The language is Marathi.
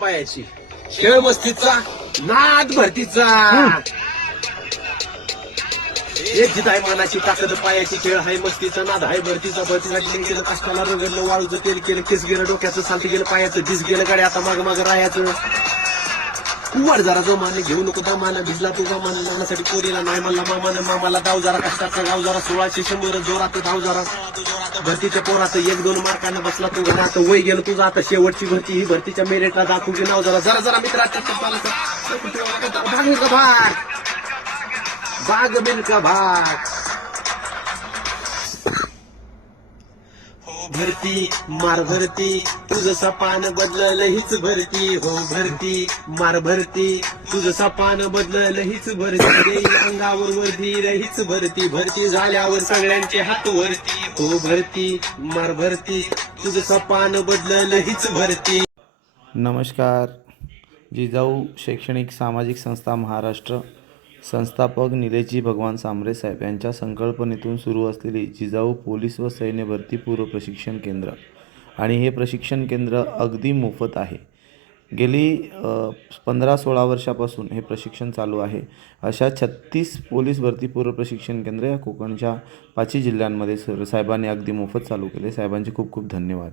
पायाची खेळ मस्तीचा नाद भरतीचा एक जित आहे मनाची ताकद पायाची खेळ हाय मस्तीचा नाद हाय भरतीचा भरतीसाठी केलं कष्टाला रगडलं वाळूचं तेल केलं केस गेलं डोक्याचं चालतं गेलं पायाचं दिस गेलं गाड्या आता माग माग राहायचं कुवार जरा जोमाने घेऊ नको दमानं भिजला तू गमानं लग्नासाठी पोरीला नाही म्हणला मामानं मामाला धाव जरा कष्टाचा गाव जरा 1600 जोरात धाव जरा भरतीच्या पोरात 1-2 मार्कानं बसला तू घरात वय गेलं तुझं आता शेवटची भरती ही भरतीच्या मेरिटला दाखवू घे नाव जरा जरा जरा मित्राच्या भाग का भाग बाग बिनका भाग हो भरती मार भरती तुझं सपान बदललं हीच भरती हो भरती मार भरती तुझं सपान बदललं हीच भरती अंगावर वर्दी हीच भरती भरती झाल्यावर सगळ्यांचे हात वरती हो भरती मार भरती तुझं सपान बदललं हीच भरती। नमस्कार। जिजाऊ शैक्षणिक सामाजिक संस्था महाराष्ट्र संस्थापक निलेशजी भगवान सांबरे साहेब यांच्या संकल्पनेतून सुरू असलेली जिजाऊ पोलीस व सैन्य भरती पूर्व प्रशिक्षण केंद्र आणि हे प्रशिक्षण केंद्र अगदी मोफत आहे। गेली 15-16 वर्षापासून हे प्रशिक्षण चालू आहे। अशा 36 पोलीस भरती पूर्व प्रशिक्षण केंद्र या कोकणच्या 5 जिल्ह्यांमध्ये साहेबांनी अगदी मोफत चालू केले। साहेबांचे खूप खूप धन्यवाद।